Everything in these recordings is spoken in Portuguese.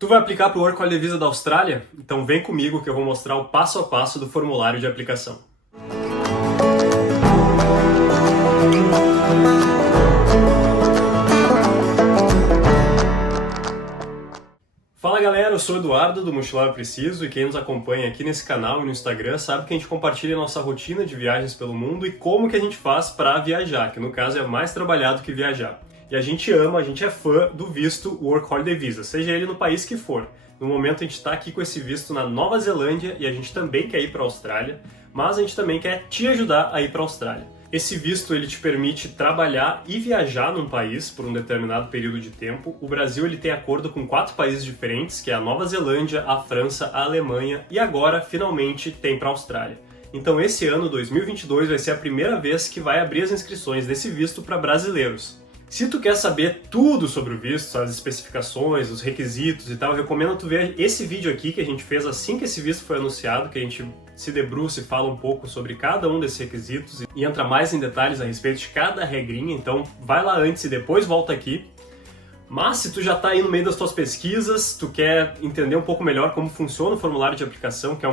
Tu vai aplicar para o Work Holiday Visa da Austrália? Então vem comigo que eu vou mostrar o passo a passo do formulário de aplicação. Fala galera, eu sou o Eduardo do Mochilário Preciso e quem nos acompanha aqui nesse canal e no Instagram sabe que a gente compartilha a nossa rotina de viagens pelo mundo e como que a gente faz para viajar, que no caso é mais trabalhado que viajar. E a gente é fã do visto Work Holiday Visa, seja ele no país que for. No momento a gente está aqui com esse visto na Nova Zelândia e a gente também quer ir para a Austrália, mas a gente também quer te ajudar a ir para a Austrália. Esse visto ele te permite trabalhar e viajar num país por um determinado período de tempo. O Brasil ele tem acordo com 4 países diferentes, que é a Nova Zelândia, a França, a Alemanha e agora finalmente tem para a Austrália. Então esse ano, 2022, vai ser a primeira vez que vai abrir as inscrições desse visto para brasileiros. Se tu quer saber tudo sobre o visto, as especificações, os requisitos e tal, eu recomendo tu ver esse vídeo aqui que a gente fez assim que esse visto foi anunciado, que a gente se debruça e fala um pouco sobre cada um desses requisitos e entra mais em detalhes a respeito de cada regrinha, então vai lá antes e depois volta aqui. Mas se tu já está aí no meio das tuas pesquisas, tu quer entender um pouco melhor como funciona o formulário de aplicação, que é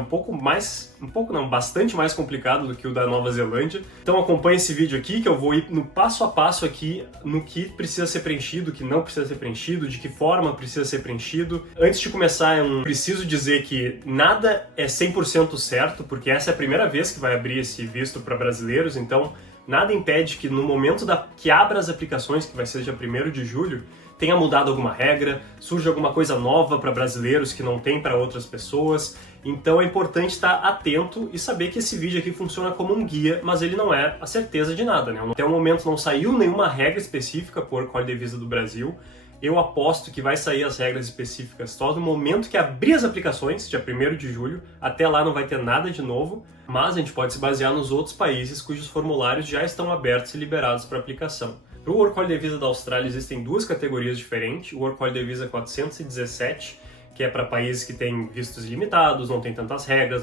bastante mais complicado do que o da Nova Zelândia. Então acompanha esse vídeo aqui que eu vou ir no passo a passo aqui no que precisa ser preenchido, o que não precisa ser preenchido, de que forma precisa ser preenchido. Antes de começar, eu preciso dizer que nada é 100% certo, porque essa é a primeira vez que vai abrir esse visto para brasileiros, então nada impede que no momento que abra as aplicações, que vai ser dia 1º de julho, tenha mudado alguma regra, surge alguma coisa nova para brasileiros que não tem para outras pessoas. Então é importante estar atento e saber que esse vídeo aqui funciona como um guia, mas ele não é a certeza de nada, né? Até o momento não saiu nenhuma regra específica por Work Holiday Visa do Brasil. Eu aposto que vai sair as regras específicas só no momento que abrir as aplicações, dia 1º de julho. Até lá não vai ter nada de novo, mas a gente pode se basear nos outros países cujos formulários já estão abertos e liberados para aplicação. Para o Work Holiday Visa da Austrália existem 2 categorias diferentes, o Work Holiday Visa 417, que é para países que têm vistos limitados, não tem tantas regras,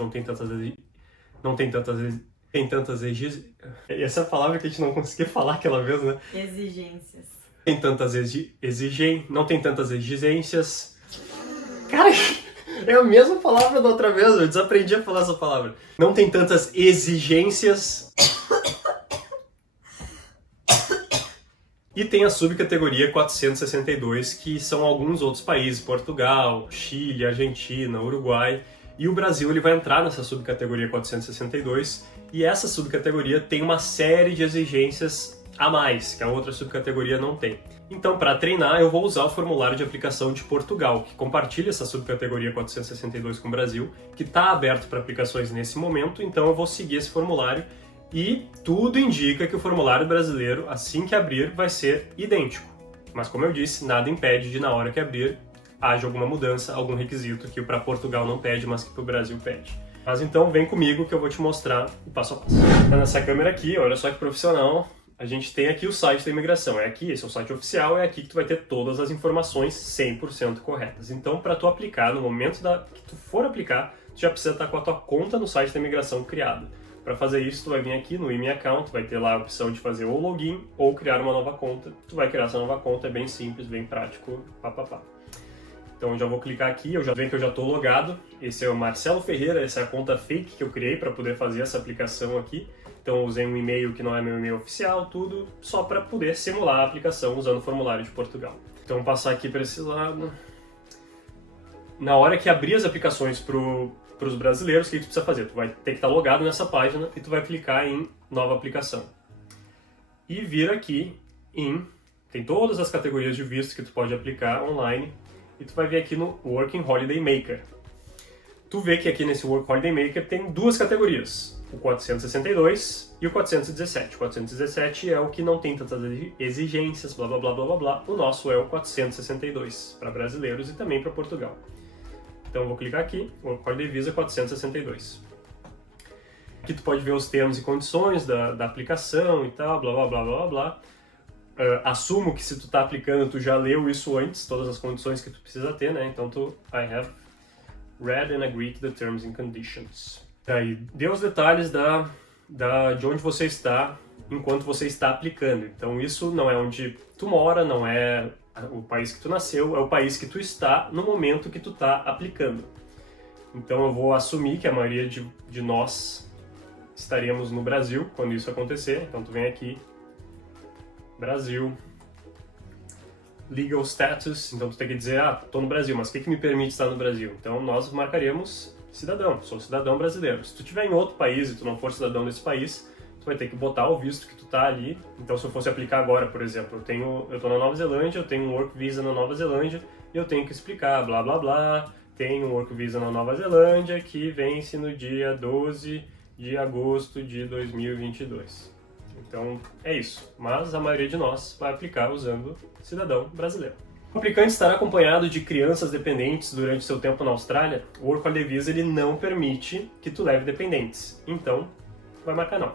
essa é a palavra que a gente não conseguia falar aquela vez, né? Exigências. Não tem tantas exigências. Cara, é a mesma palavra da outra vez, eu desaprendi a falar essa palavra. Não tem tantas exigências. E tem a subcategoria 462, que são alguns outros países, Portugal, Chile, Argentina, Uruguai. E o Brasil ele vai entrar nessa subcategoria 462, e essa subcategoria tem uma série de exigências a mais, que a outra subcategoria não tem. Então, para treinar, eu vou usar o formulário de aplicação de Portugal, que compartilha essa subcategoria 462 com o Brasil, que está aberto para aplicações nesse momento, então eu vou seguir esse formulário. E tudo indica que o formulário brasileiro, assim que abrir, vai ser idêntico. Mas como eu disse, nada impede de na hora que abrir, haja alguma mudança, algum requisito que para Portugal não pede, mas que para o Brasil pede. Mas então vem comigo que eu vou te mostrar o passo a passo. Nessa câmera aqui, olha só que profissional, a gente tem aqui o site da imigração. É aqui, esse é o site oficial, é aqui que tu vai ter todas as informações 100% corretas. Então, para tu aplicar, no momento que tu for aplicar, tu já precisa estar com a tua conta no site da imigração criada. Para fazer isso, tu vai vir aqui no Me Account, vai ter lá a opção de fazer ou login ou criar uma nova conta. Tu vai criar essa nova conta, é bem simples, bem prático, papapá. Então eu já vou clicar aqui, eu já vejo que eu já estou logado. Esse é o Marcelo Ferreira, essa é a conta fake que eu criei para poder fazer essa aplicação aqui. Então eu usei um e-mail que não é meu e-mail oficial, tudo só para poder simular a aplicação usando o formulário de Portugal. Então vou passar aqui para esse lado. Na hora que abrir as aplicações para os brasileiros, o que tu precisa fazer? Tu vai ter que estar logado nessa página e tu vai clicar em Nova Aplicação. E vir aqui tem todas as categorias de visto que tu pode aplicar online e tu vai vir aqui no Working Holiday Maker. Tu vê que aqui nesse Work Holiday Maker tem 2 categorias, o 462 e o 417. O 417 é o que não tem tantas exigências, blá blá blá blá blá blá. O nosso é o 462 para brasileiros e também para Portugal. Então eu vou clicar aqui, o Holiday Visa 462. Aqui tu pode ver os termos e condições da aplicação e tal, blá blá blá blá blá. Assumo que se tu tá aplicando, tu já leu isso antes, todas as condições que tu precisa ter, né? Então I have read and agreed to the terms and conditions. Aí, dê os detalhes de onde você está enquanto você está aplicando. Então isso não é onde tu mora, não é O país que tu nasceu é o país que tu está no momento que tu está aplicando. Então eu vou assumir que a maioria de nós estaremos no Brasil quando isso acontecer. Então tu vem aqui, Brasil, legal status, então tu tem que dizer, tô no Brasil, mas o que me permite estar no Brasil? Então nós marcaremos cidadão, sou cidadão brasileiro. Se tu estiver em outro país e tu não for cidadão desse país, tu vai ter que botar o visto que tu tá ali. Então se eu fosse aplicar agora, por exemplo, eu tô na Nova Zelândia, eu tenho um work visa na Nova Zelândia, e eu tenho que explicar, blá blá blá, tenho um work visa na Nova Zelândia que vence no dia 12 de agosto de 2022. Então é isso, mas a maioria de nós vai aplicar usando cidadão brasileiro. O aplicante estará acompanhado de crianças dependentes durante seu tempo na Austrália. O Work Holiday Visa ele não permite que tu leve dependentes, então vai marcar não.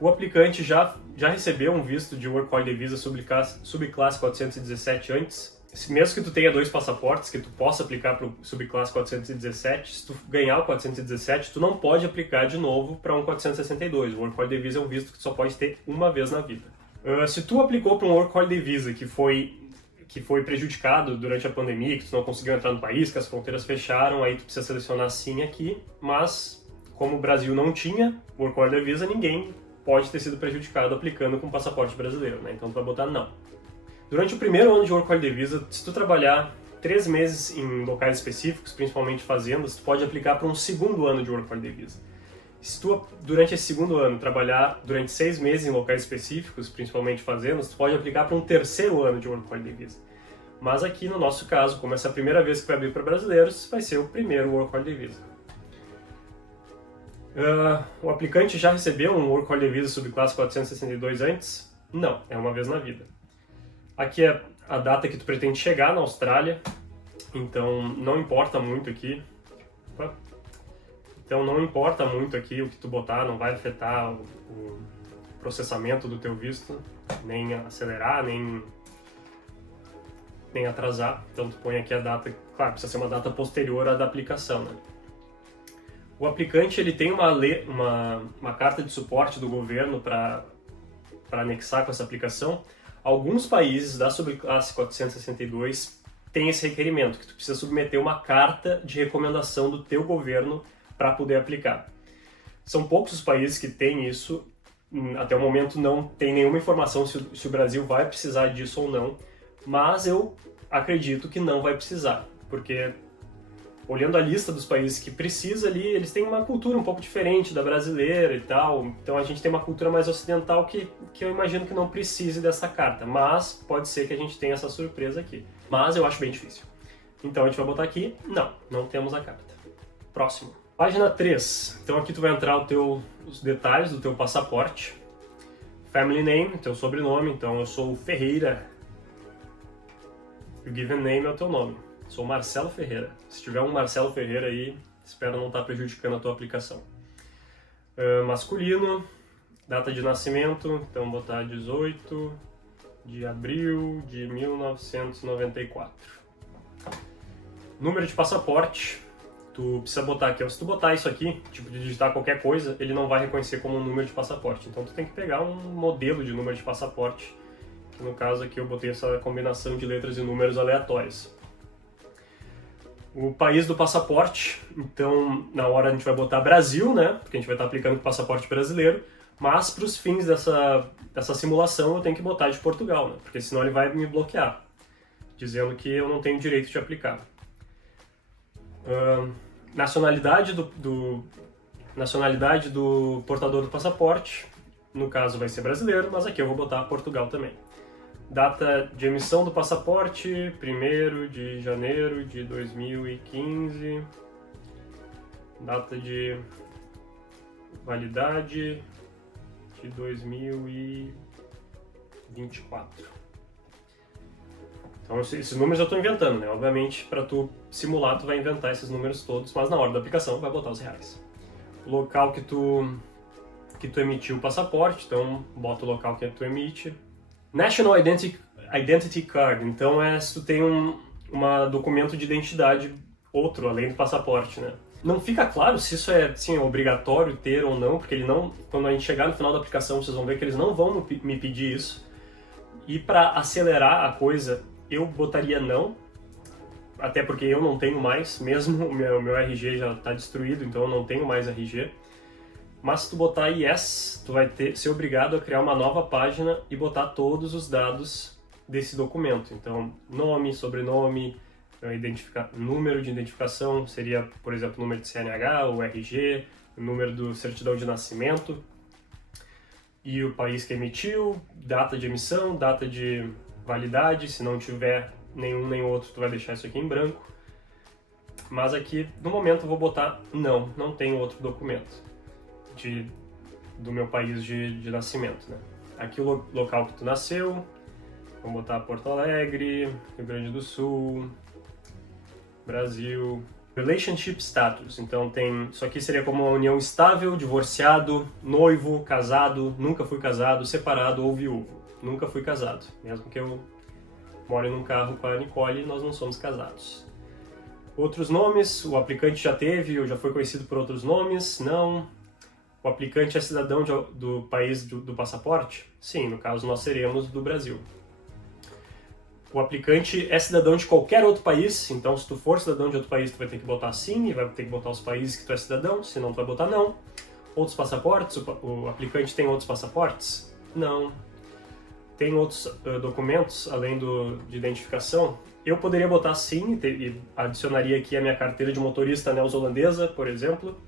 O aplicante já recebeu um visto de Work Holiday Visa subclasse 417 antes. Mesmo que tu tenha 2 passaportes, que tu possa aplicar para o subclasse 417, se tu ganhar o 417, tu não pode aplicar de novo para um 462. O Work Holiday Visa é um visto que tu só pode ter uma vez na vida. Se tu aplicou para um Work Holiday Visa que foi prejudicado durante a pandemia, que tu não conseguiu entrar no país, que as fronteiras fecharam, aí tu precisa selecionar sim aqui, mas como o Brasil não tinha Work Holiday Visa, ninguém pode ter sido prejudicado aplicando com passaporte brasileiro, né? Então tu vai botar não. Durante o primeiro ano de Work Holiday Visa, se tu trabalhar 3 meses em locais específicos, principalmente fazendas, tu pode aplicar para um segundo ano de Work Holiday Visa. Se tu, durante esse segundo ano, trabalhar durante 6 meses em locais específicos, principalmente fazendas, tu pode aplicar para um terceiro ano de Work Holiday Visa. Mas aqui, no nosso caso, como essa é a primeira vez que vai abrir para brasileiros, vai ser o primeiro Work Holiday Visa. O aplicante já recebeu um Work Holiday Visa subclasse 462 antes? Não, é uma vez na vida. Aqui é a data que tu pretende chegar na Austrália, então não importa muito aqui. Então não importa muito aqui o que tu botar, não vai afetar o processamento do teu visto, nem acelerar, nem atrasar. Então tu põe aqui a data, claro, precisa ser uma data posterior à da aplicação, né? O aplicante ele tem uma carta de suporte do governo para anexar com essa aplicação. Alguns países da subclasse 462 têm esse requerimento, que tu precisa submeter uma carta de recomendação do teu governo para poder aplicar. São poucos os países que têm isso, até o momento não tem nenhuma informação se o Brasil vai precisar disso ou não, mas eu acredito que não vai precisar, porque olhando a lista dos países que precisa ali, eles têm uma cultura um pouco diferente da brasileira e tal, então a gente tem uma cultura mais ocidental que eu imagino que não precise dessa carta, mas pode ser que a gente tenha essa surpresa aqui. Mas eu acho bem difícil. Então a gente vai botar aqui, não temos a carta. Próximo. Página 3. Então aqui tu vai entrar os detalhes do teu passaporte. Family name, teu sobrenome, então eu sou Ferreira. O given name é o teu nome. Sou Marcelo Ferreira. Se tiver um Marcelo Ferreira aí, espero não estar prejudicando a tua aplicação. Masculino, data de nascimento, então botar 18 de abril de 1994. Número de passaporte, tu precisa botar aqui. Se tu botar isso aqui, tipo de digitar qualquer coisa, ele não vai reconhecer como um número de passaporte. Então tu tem que pegar um modelo de número de passaporte, que no caso aqui eu botei essa combinação de letras e números aleatórios. O país do passaporte, então na hora a gente vai botar Brasil, né? Porque a gente vai estar aplicando o passaporte brasileiro, mas para os fins dessa simulação eu tenho que botar de Portugal, né? Porque senão ele vai me bloquear, dizendo que eu não tenho direito de aplicar. Nacionalidade do portador do passaporte, no caso vai ser brasileiro, mas aqui eu vou botar Portugal também. Data de emissão do passaporte, 1º de janeiro de 2015. Data de validade de 2024. Então esses números eu estou inventando, né? Obviamente, para tu simular, tu vai inventar esses números todos, mas na hora da aplicação vai botar os reais. O local que tu emitiu o passaporte, então bota o local que tu emite. National Identity Card, então se tu tem um documento de identidade outro, além do passaporte, né? Não fica claro se isso é obrigatório ter ou não, porque quando a gente chegar no final da aplicação, vocês vão ver que eles não vão me pedir isso. E para acelerar a coisa, eu botaria não, até porque eu não tenho mais, mesmo o meu RG já está destruído, então eu não tenho mais RG. Mas se tu botar yes, tu vai ser obrigado a criar uma nova página e botar todos os dados desse documento. Então, nome, sobrenome, número de identificação, seria, por exemplo, o número de CNH, o RG, o número do certidão de nascimento, e o país que emitiu, data de emissão, data de validade, se não tiver nenhum nem outro, tu vai deixar isso aqui em branco. Mas aqui, no momento, eu vou botar não tenho outro documento do meu país de nascimento, né? Aqui o local que tu nasceu, vamos botar Porto Alegre, Rio Grande do Sul, Brasil. Relationship status, então isso aqui seria como uma união estável, divorciado, noivo, casado, nunca fui casado, separado ou viúvo. Nunca fui casado, mesmo que eu more num carro com a Nicole, nós não somos casados. Outros nomes, o aplicante já teve ou já foi conhecido por outros nomes? Não. O aplicante é cidadão do país do passaporte? Sim, no caso nós seremos do Brasil. O aplicante é cidadão de qualquer outro país, então se tu for cidadão de outro país, tu vai ter que botar sim, e vai ter que botar os países que tu é cidadão, senão tu vai botar não. Outros passaportes, o aplicante tem outros passaportes? Não. Tem outros documentos, além de identificação? Eu poderia botar sim, e adicionaria aqui a minha carteira de motorista neozelandesa, por exemplo,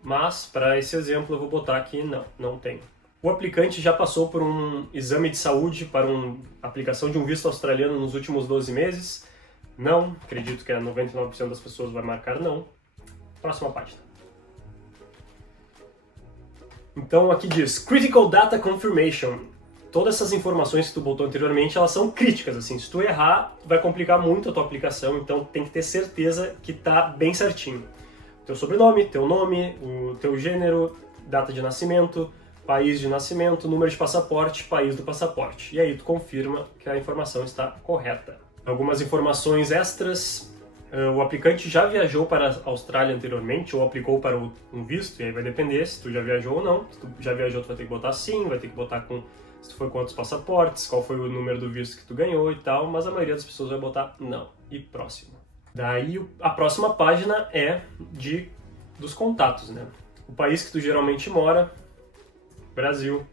mas para esse exemplo eu vou botar aqui não tem. O aplicante já passou por um exame de saúde para a aplicação de um visto australiano nos últimos 12 meses? Não, acredito que 99% das pessoas vai marcar não. Próxima página. Então aqui diz Critical Data Confirmation. Todas essas informações que tu botou anteriormente, elas são críticas, assim, se tu errar, vai complicar muito a tua aplicação, então tem que ter certeza que tá bem certinho. Teu sobrenome, teu nome, o teu gênero, data de nascimento, país de nascimento, número de passaporte, país do passaporte. E aí tu confirma que a informação está correta. Algumas informações extras. O aplicante já viajou para a Austrália anteriormente ou aplicou para um visto, e aí vai depender se tu já viajou ou não. Se tu já viajou, tu vai ter que botar sim, vai ter que botar se tu foi com outros passaportes, qual foi o número do visto que tu ganhou e tal, mas a maioria das pessoas vai botar não. E próximo. Daí a próxima página é dos contatos, né? O país que tu geralmente mora, Brasil.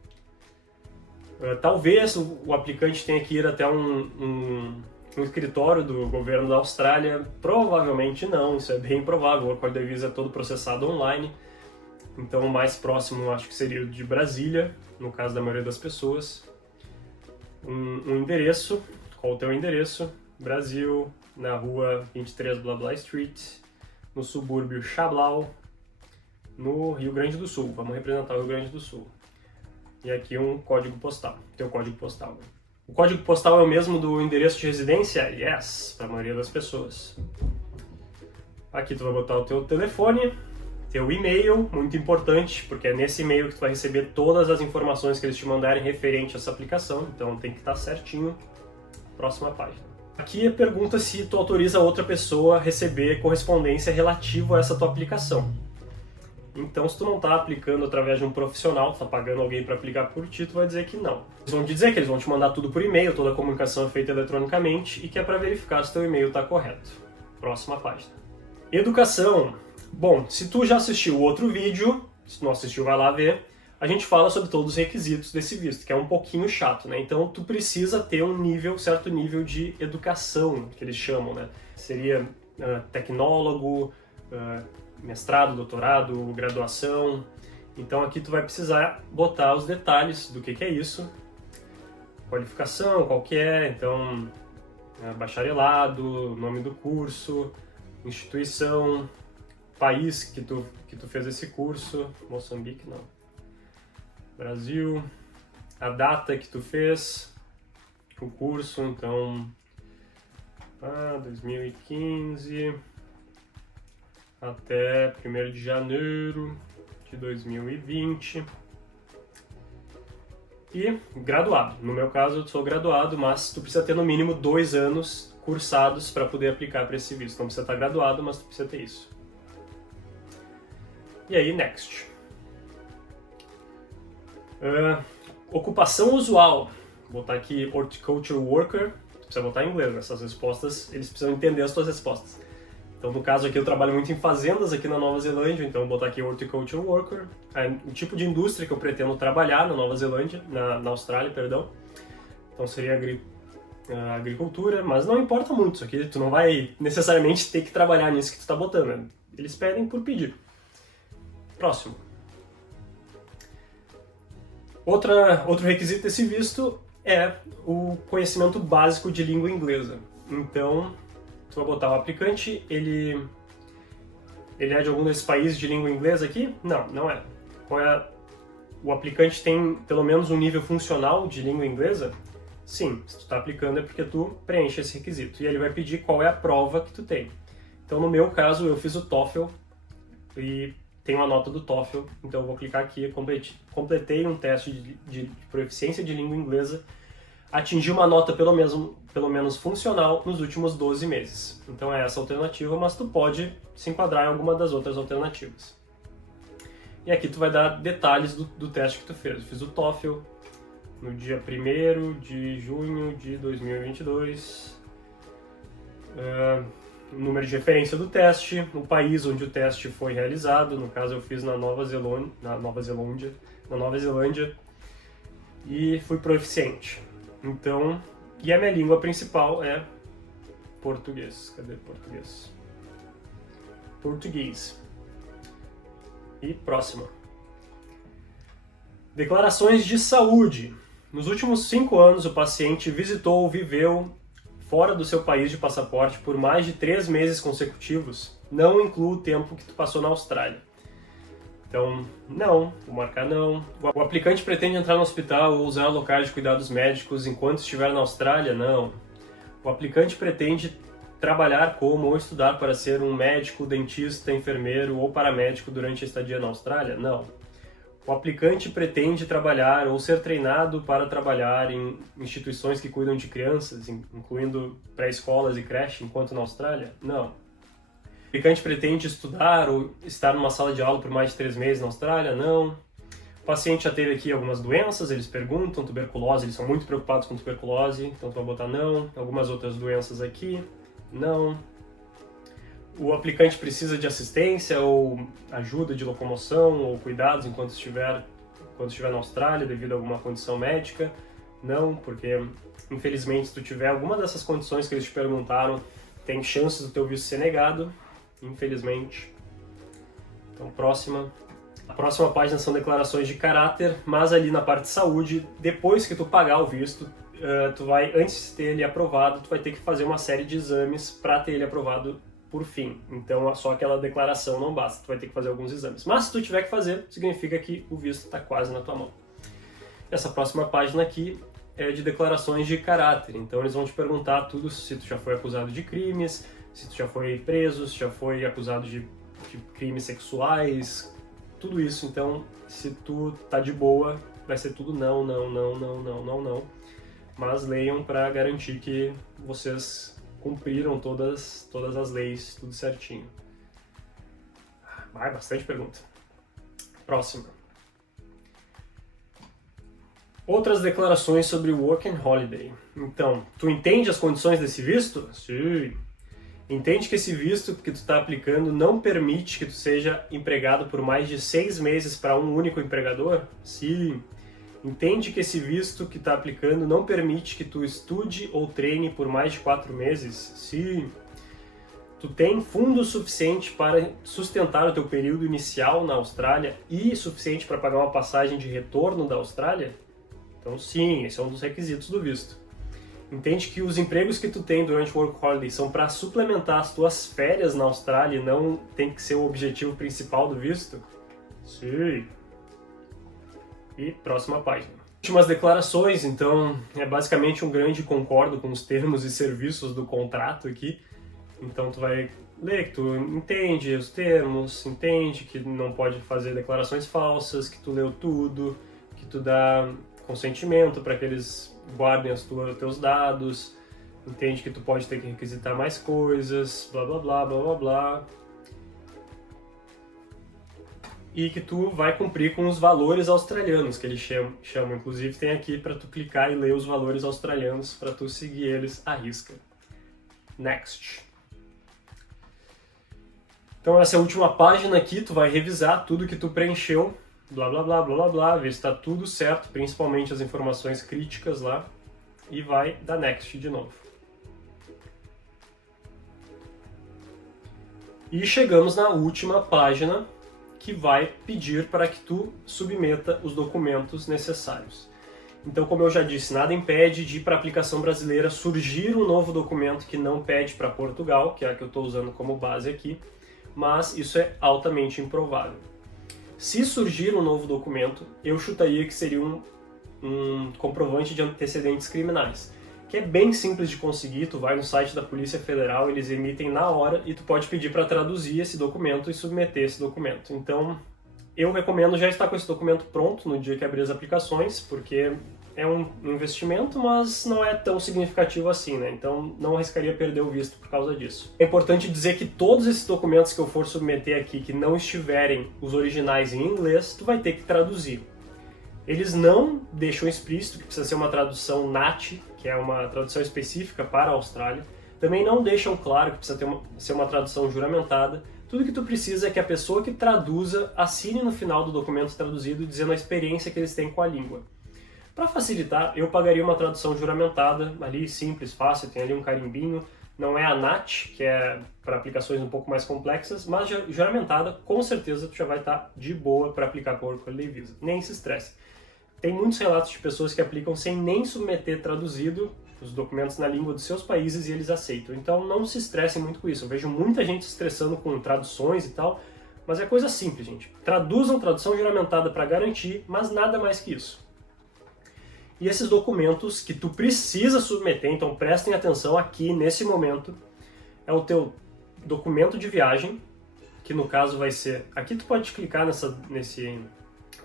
Talvez o aplicante tenha que ir até um escritório do governo da Austrália. Provavelmente não, isso é bem improvável. O Work Holiday Visa é todo processado online. Então o mais próximo acho que seria o de Brasília, no caso da maioria das pessoas. Um endereço, qual o teu endereço? Brasil, na rua 23 Blah Blah Street, no subúrbio Chablau, no Rio Grande do Sul. Vamos representar o Rio Grande do Sul. E aqui um código postal, teu código postal. Né? O código postal é o mesmo do endereço de residência? Yes, para a maioria das pessoas. Aqui tu vai botar o teu telefone, teu e-mail, muito importante, porque é nesse e-mail que tu vai receber todas as informações que eles te mandarem referente a essa aplicação, então tem que estar certinho. Próxima página. Aqui pergunta se tu autoriza outra pessoa a receber correspondência relativa a essa tua aplicação. Então, se tu não está aplicando através de um profissional, está pagando alguém para aplicar por ti, tu vai dizer que não. Eles vão te dizer que eles vão te mandar tudo por e-mail, toda a comunicação é feita eletronicamente e que é para verificar se teu e-mail está correto. Próxima página. Educação. Bom, se tu já assistiu o outro vídeo, se não assistiu, vai lá ver. A gente fala sobre todos os requisitos desse visto, que é um pouquinho chato, né? Então, tu precisa ter certo nível de educação, que eles chamam, né? Seria tecnólogo, mestrado, doutorado, graduação. Então aqui tu vai precisar botar os detalhes do que é isso. Qualificação, qual que é, então bacharelado, nome do curso, instituição, país que tu fez esse curso, Moçambique não, Brasil, a data que tu fez o curso, então 2015 até 1º de janeiro de 2020. E graduado. No meu caso, eu sou graduado, mas tu precisa ter no mínimo 2 anos cursados para poder aplicar para esse visto. Não precisa estar graduado, mas tu precisa ter isso. E aí, next. Ocupação usual. Vou botar aqui horticulture worker, tu precisa botar em inglês, nessas respostas, eles precisam entender as tuas respostas. Então, no caso aqui, eu trabalho muito em fazendas aqui na Nova Zelândia, então vou botar aqui horticulture worker, o tipo de indústria que eu pretendo trabalhar na Nova Zelândia, na Austrália, perdão. Então seria agricultura, mas não importa muito isso aqui, tu não vai necessariamente ter que trabalhar nisso que tu tá botando, né? Eles pedem por pedir. Próximo. Outro requisito desse visto é o conhecimento básico de língua inglesa. Então, tu vai botar o aplicante, ele é de algum desses países de língua inglesa aqui? Não, não é. O aplicante tem pelo menos um nível funcional de língua inglesa? Sim, se tu está aplicando é porque tu preenche esse requisito. E ele vai pedir qual é a prova que tu tem. Então, no meu caso, eu fiz o TOEFL e tenho a nota do TOEFL. Então, eu vou clicar aqui, completei um teste de proficiência de língua inglesa, atingi uma nota pelo menos funcional nos últimos 12 meses. Então, é essa a alternativa, mas tu pode se enquadrar em alguma das outras alternativas. E aqui tu vai dar detalhes do teste que tu fez. Eu fiz o TOEFL no dia 1º de junho de 2022, o número de referência do teste, o país onde o teste foi realizado, no caso eu fiz na Nova Zelândia, e fui proficiente. Então, e a minha língua principal é português. Cadê português? Português. E próxima. Declarações de saúde. Nos últimos 5 anos, o paciente visitou ou viveu fora do seu país de passaporte por mais de 3 meses consecutivos. Não inclui o tempo que tu passou na Austrália. Então, não, vou marcar não. O aplicante pretende entrar no hospital ou usar locais de cuidados médicos enquanto estiver na Austrália? Não. O aplicante pretende trabalhar como ou estudar para ser um médico, dentista, enfermeiro ou paramédico durante a estadia na Austrália? Não. O aplicante pretende trabalhar ou ser treinado para trabalhar em instituições que cuidam de crianças, incluindo pré-escolas e creche, enquanto na Austrália? Não. O aplicante pretende estudar ou estar numa sala de aula por mais de 3 meses na Austrália? Não. O paciente já teve aqui algumas doenças, eles perguntam, tuberculose, eles são muito preocupados com tuberculose, então tu vai botar não. Algumas outras doenças aqui? Não. O aplicante precisa de assistência ou ajuda de locomoção ou cuidados enquanto estiver na Austrália devido a alguma condição médica? Não, porque infelizmente se tu tiver alguma dessas condições que eles te perguntaram, tem chances do teu visto ser negado, infelizmente. Então, próxima. A próxima página são declarações de caráter, mas ali na parte de saúde, depois que tu pagar o visto, tu vai, antes de ter ele aprovado, tu vai ter que fazer uma série de exames para ter ele aprovado por fim. Então, só aquela declaração não basta, tu vai ter que fazer alguns exames. Mas se tu tiver que fazer, significa que o visto está quase na tua mão. Essa próxima página aqui é de declarações de caráter. Então, eles vão te perguntar tudo, se tu já foi acusado de crimes, se tu já foi preso, se já foi acusado de crimes sexuais, tudo isso. Então, se tu tá de boa, vai ser tudo não, não, não, não, não, não, não. Mas leiam para garantir que vocês cumpriram todas as leis, tudo certinho. Bastante pergunta. Próxima. Outras declarações sobre Work and Holiday. Então, tu entende as condições desse visto? Sim. Entende que esse visto que tu está aplicando não permite que tu seja empregado por mais de 6 meses para um único empregador? Sim. Entende que esse visto que está aplicando não permite que tu estude ou treine por mais de 4 meses? Sim. Tu tem fundo suficiente para sustentar o teu período inicial na Austrália e suficiente para pagar uma passagem de retorno da Austrália? Então sim, esse é um dos requisitos do visto. Entende que os empregos que tu tem durante o Work Holiday são para suplementar as tuas férias na Austrália e não tem que ser o objetivo principal do visto? Sim. E próxima página. Últimas declarações, então é basicamente um grande concordo com os termos e serviços do contrato aqui. Então tu vai ler que tu entende os termos, entende que não pode fazer declarações falsas, que tu leu tudo, que tu dá consentimento para que eles guardem os teus dados, entende que tu pode ter que requisitar mais coisas, blá blá blá blá blá blá. e que tu vai cumprir com os valores australianos, que eles chamam. Inclusive tem aqui para tu clicar e ler os valores australianos para tu seguir eles à risca. Next. Então essa é a última página aqui, tu vai revisar tudo que tu preencheu, blá blá blá blá blá blá, ver se está tudo certo, principalmente as informações críticas lá, e vai dar next de novo. E chegamos na última página, que vai pedir para que tu submeta os documentos necessários. Então, como eu já disse, nada impede de ir para a aplicação brasileira surgir um novo documento que não pede para Portugal, que é a que eu estou usando como base aqui, mas isso é altamente improvável. Se surgir um novo documento, eu chutaria que seria um comprovante de antecedentes criminais, que é bem simples de conseguir. Tu vai no site da Polícia Federal, eles emitem na hora e tu pode pedir para traduzir esse documento e submeter esse documento. Então, eu recomendo já estar com esse documento pronto no dia que abrir as aplicações, porque é um investimento, mas não é tão significativo assim, né? Então, não arriscaria perder o visto por causa disso. É importante dizer que todos esses documentos que eu for submeter aqui, que não estiverem os originais em inglês, tu vai ter que traduzir. Eles não deixam explícito que precisa ser uma tradução NAT, que é uma tradução específica para a Austrália. Também não deixam claro que precisa ser uma tradução juramentada. Tudo que tu precisa é que a pessoa que traduza assine no final do documento traduzido dizendo a experiência que eles têm com a língua. Para facilitar, eu pagaria uma tradução juramentada, ali simples, fácil, tem ali um carimbinho. Não é a NAT, que é para aplicações um pouco mais complexas, mas juramentada, com certeza tu já vai estar de boa para aplicar para o Work Holiday Visa. Nem se estresse. Tem muitos relatos de pessoas que aplicam sem nem submeter traduzido os documentos na língua dos seus países e eles aceitam. Então não se estressem muito com isso. Eu vejo muita gente se estressando com traduções e tal, mas é coisa simples, gente. Traduzam tradução juramentada para garantir, mas nada mais que isso. E esses documentos que tu precisa submeter, então prestem atenção aqui nesse momento, é o teu documento de viagem, que no caso vai ser... Aqui tu pode clicar nesse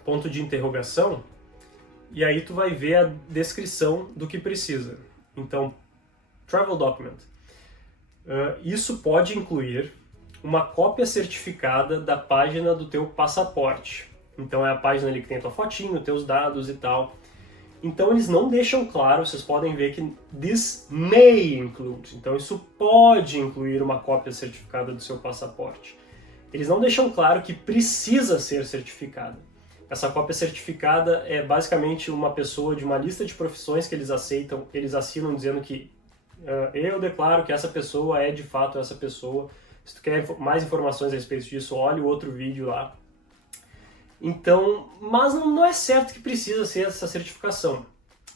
ponto de interrogação, e aí tu vai ver a descrição do que precisa. Então, Travel Document. Isso pode incluir uma cópia certificada da página do teu passaporte. Então é a página ali que tem a tua fotinho, teus dados e tal. Então eles não deixam claro, vocês podem ver que this may include. Então isso pode incluir uma cópia certificada do seu passaporte. Eles não deixam claro que precisa ser certificada. Essa cópia certificada é basicamente uma pessoa de uma lista de profissões que eles aceitam, eles assinam dizendo que eu declaro que essa pessoa é de fato essa pessoa. Se tu quer mais informações a respeito disso, olha o outro vídeo lá. Então, mas não é certo que precisa ser essa certificação.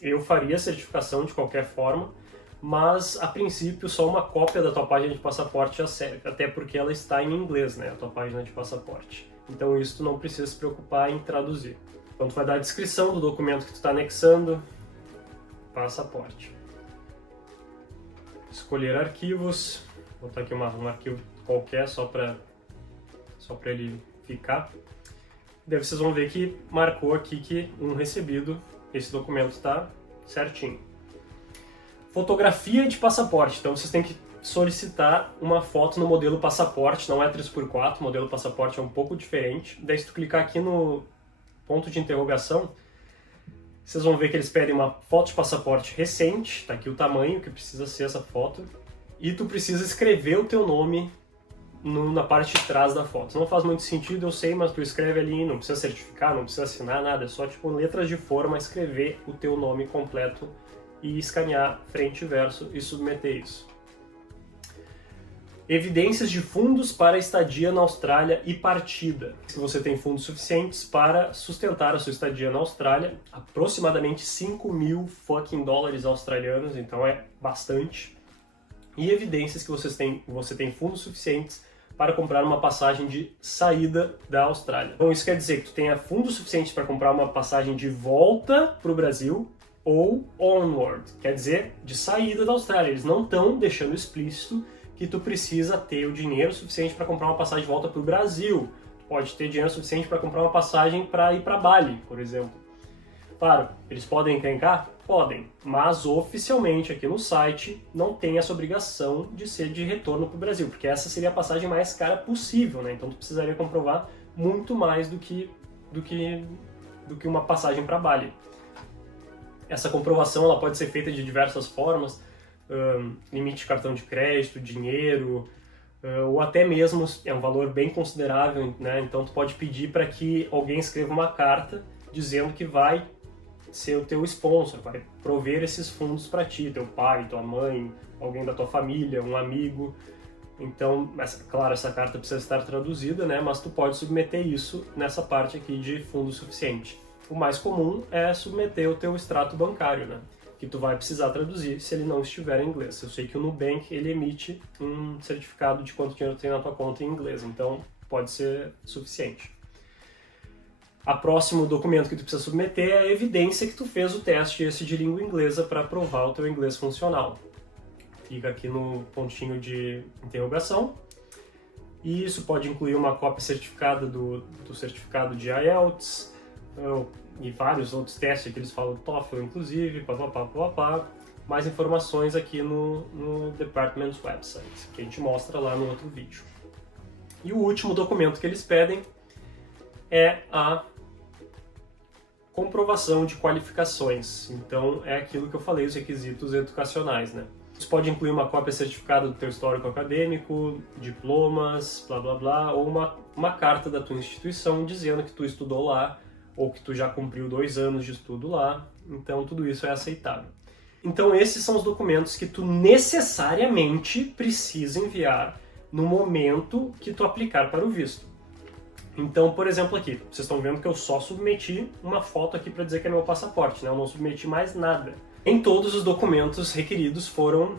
Eu faria a certificação de qualquer forma, mas a princípio só uma cópia da tua página de passaporte já serve, até porque ela está em inglês, né, a tua página de passaporte. Então isso tu não precisa se preocupar em traduzir. Então tu vai dar a descrição do documento que tu está anexando, passaporte. Escolher arquivos, vou botar aqui um arquivo qualquer só para ele ficar. Daí vocês vão ver que marcou aqui que recebido, esse documento está certinho. Fotografia de passaporte, então vocês têm que solicitar uma foto no modelo passaporte, não é 3x4, o modelo passaporte é um pouco diferente. Daí se tu clicar aqui no ponto de interrogação, vocês vão ver que eles pedem uma foto de passaporte recente, tá aqui o tamanho que precisa ser essa foto, e tu precisa escrever o teu nome na parte de trás da foto. Não faz muito sentido, eu sei, mas tu escreve ali, não precisa certificar, não precisa assinar nada, é só tipo letras de forma, escrever o teu nome completo e escanear frente e verso e submeter isso. Evidências de fundos para estadia na Austrália e partida. Se você tem fundos suficientes para sustentar a sua estadia na Austrália, aproximadamente 5.000 fucking dólares australianos, então é bastante. E evidências que você tem fundos suficientes para comprar uma passagem de saída da Austrália. Então isso quer dizer que tu tenha fundos suficientes para comprar uma passagem de volta para o Brasil ou onward, quer dizer, de saída da Austrália. Eles não estão deixando explícito que tu precisa ter o dinheiro suficiente para comprar uma passagem de volta para o Brasil. Tu pode ter dinheiro suficiente para comprar uma passagem para ir para Bali, por exemplo. Claro, eles podem encrencar? Podem, mas oficialmente aqui no site não tem essa obrigação de ser de retorno para o Brasil, porque essa seria a passagem mais cara possível, né? Então tu precisaria comprovar muito mais do que uma passagem para Bali. Essa comprovação ela pode ser feita de diversas formas, limite de cartão de crédito, dinheiro, ou até mesmo é um valor bem considerável, né? Então tu pode pedir para que alguém escreva uma carta dizendo que vai ser o teu sponsor, vai prover esses fundos para ti, teu pai, tua mãe, alguém da tua família, um amigo. Então, claro, essa carta precisa estar traduzida, né? Mas tu pode submeter isso nessa parte aqui de fundo suficiente. O mais comum é submeter o teu extrato bancário, né? Que tu vai precisar traduzir se ele não estiver em inglês. Eu sei que o Nubank, ele emite um certificado de quanto dinheiro tem na tua conta em inglês, então pode ser suficiente. O próximo documento que tu precisa submeter é a evidência que tu fez o teste esse de língua inglesa para provar o teu inglês funcional. Fica aqui no pontinho de interrogação. E isso pode incluir uma cópia certificada do certificado de IELTS, e vários outros testes que eles falam, TOEFL inclusive, papapá. Mais informações aqui no Department's website, que a gente mostra lá no outro vídeo. E o último documento que eles pedem é a comprovação de qualificações. Então, é aquilo que eu falei, os requisitos educacionais, né? Isso pode incluir uma cópia certificada do teu histórico acadêmico, diplomas, blá blá blá, ou uma carta da tua instituição dizendo que tu estudou lá, ou que tu já cumpriu 2 anos de estudo lá. Então, tudo isso é aceitável. Então, esses são os documentos que tu necessariamente precisa enviar no momento que tu aplicar para o visto. Então, por exemplo, aqui, vocês estão vendo que eu só submeti uma foto aqui para dizer que é meu passaporte, né? Eu não submeti mais nada. Nem todos os documentos requeridos foram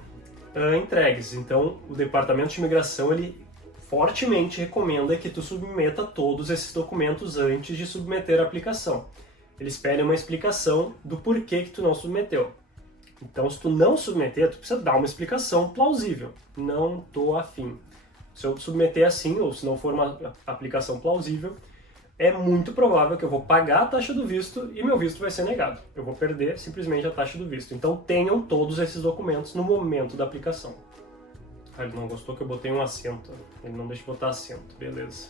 entregues. Então, o Departamento de Imigração, ele fortemente recomenda que tu submeta todos esses documentos antes de submeter a aplicação. Eles pedem uma explicação do porquê que tu não submeteu. Então, se tu não submeter, tu precisa dar uma explicação plausível. Não tô afim. Se eu submeter assim, ou se não for uma aplicação plausível, é muito provável que eu vou pagar a taxa do visto e meu visto vai ser negado. Eu vou perder simplesmente a taxa do visto. Então tenham todos esses documentos no momento da aplicação. Ah, ele não gostou que eu botei um acento. Ele não deixa eu botar acento, beleza.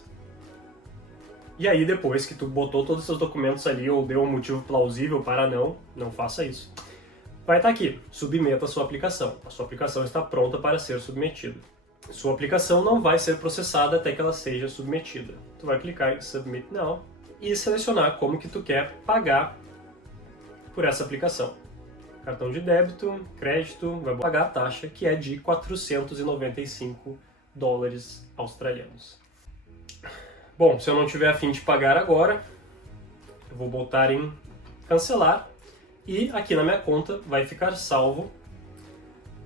E aí depois que tu botou todos os seus documentos ali ou deu um motivo plausível para não faça isso. Vai estar aqui, submeta a sua aplicação. A sua aplicação está pronta para ser submetida. Sua aplicação não vai ser processada até que ela seja submetida. Tu vai clicar em Submit Now e selecionar como que tu quer pagar por essa aplicação. Cartão de débito, crédito, vai pagar a taxa que é de $495 australianos. Bom, se eu não tiver a fim de pagar agora, eu vou botar em cancelar e aqui na minha conta vai ficar salvo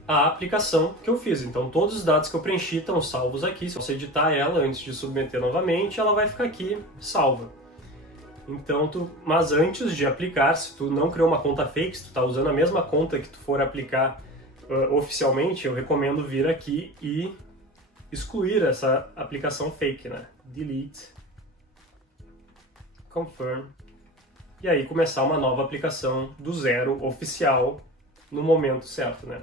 a aplicação que eu fiz. Então todos os dados que eu preenchi estão salvos aqui. Se você editar ela antes de submeter novamente, ela vai ficar aqui salva. Então, mas antes de aplicar, se tu não criou uma conta fake, se tu está usando a mesma conta que tu for aplicar oficialmente, eu recomendo vir aqui e excluir essa aplicação fake, né? Delete, confirm, e aí começar uma nova aplicação do zero, oficial, no momento certo, né?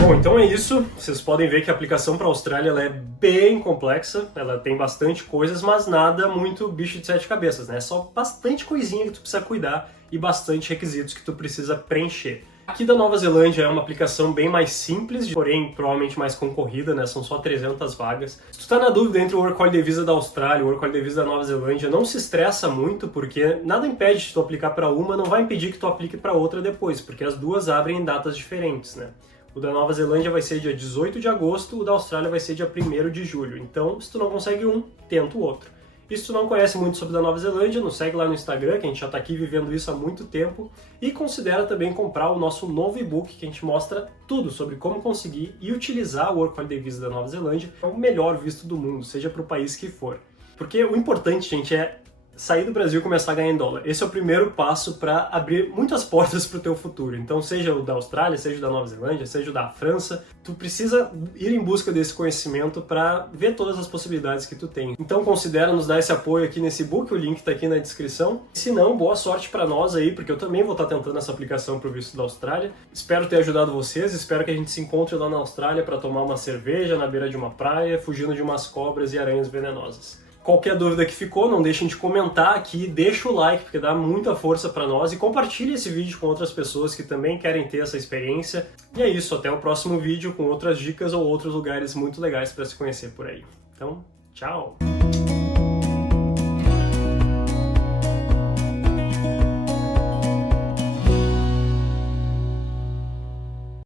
Bom, então é isso. Vocês podem ver que a aplicação para a Austrália ela é bem complexa, ela tem bastante coisas, mas nada muito bicho de 7 cabeças, né? Só bastante coisinha que tu precisa cuidar e bastante requisitos que tu precisa preencher. Aqui da Nova Zelândia é uma aplicação bem mais simples, porém provavelmente mais concorrida, né? São só 300 vagas. Se tu tá na dúvida entre o Work Holiday Visa da Austrália e o Work Holiday Visa da Nova Zelândia, não se estressa muito, porque nada impede de tu aplicar para uma, não vai impedir que tu aplique para outra depois, porque as duas abrem em datas diferentes, né? O da Nova Zelândia vai ser dia 18 de agosto, o da Austrália vai ser dia 1º de julho. Então, se tu não consegue um, tenta o outro. E se tu não conhece muito sobre a Nova Zelândia, nos segue lá no Instagram, que a gente já está aqui vivendo isso há muito tempo. E considera também comprar o nosso novo e-book, que a gente mostra tudo sobre como conseguir e utilizar o Work Holiday Visa da Nova Zelândia. É o melhor visto do mundo, seja para o país que for. Porque o importante, gente, é sair do Brasil e começar a ganhar em dólar. Esse é o primeiro passo para abrir muitas portas para o teu futuro. Então, seja o da Austrália, seja o da Nova Zelândia, seja o da França, tu precisa ir em busca desse conhecimento para ver todas as possibilidades que tu tem. Então, considera nos dar esse apoio aqui nesse book, o link está aqui na descrição. Se não, boa sorte para nós aí, porque eu também vou estar tentando essa aplicação para o visto da Austrália. Espero ter ajudado vocês, espero que a gente se encontre lá na Austrália para tomar uma cerveja na beira de uma praia, fugindo de umas cobras e aranhas venenosas. Qualquer dúvida que ficou, não deixem de comentar aqui, deixa o like, porque dá muita força para nós, e compartilhe esse vídeo com outras pessoas que também querem ter essa experiência. E é isso, até o próximo vídeo com outras dicas ou outros lugares muito legais para se conhecer por aí. Então, tchau!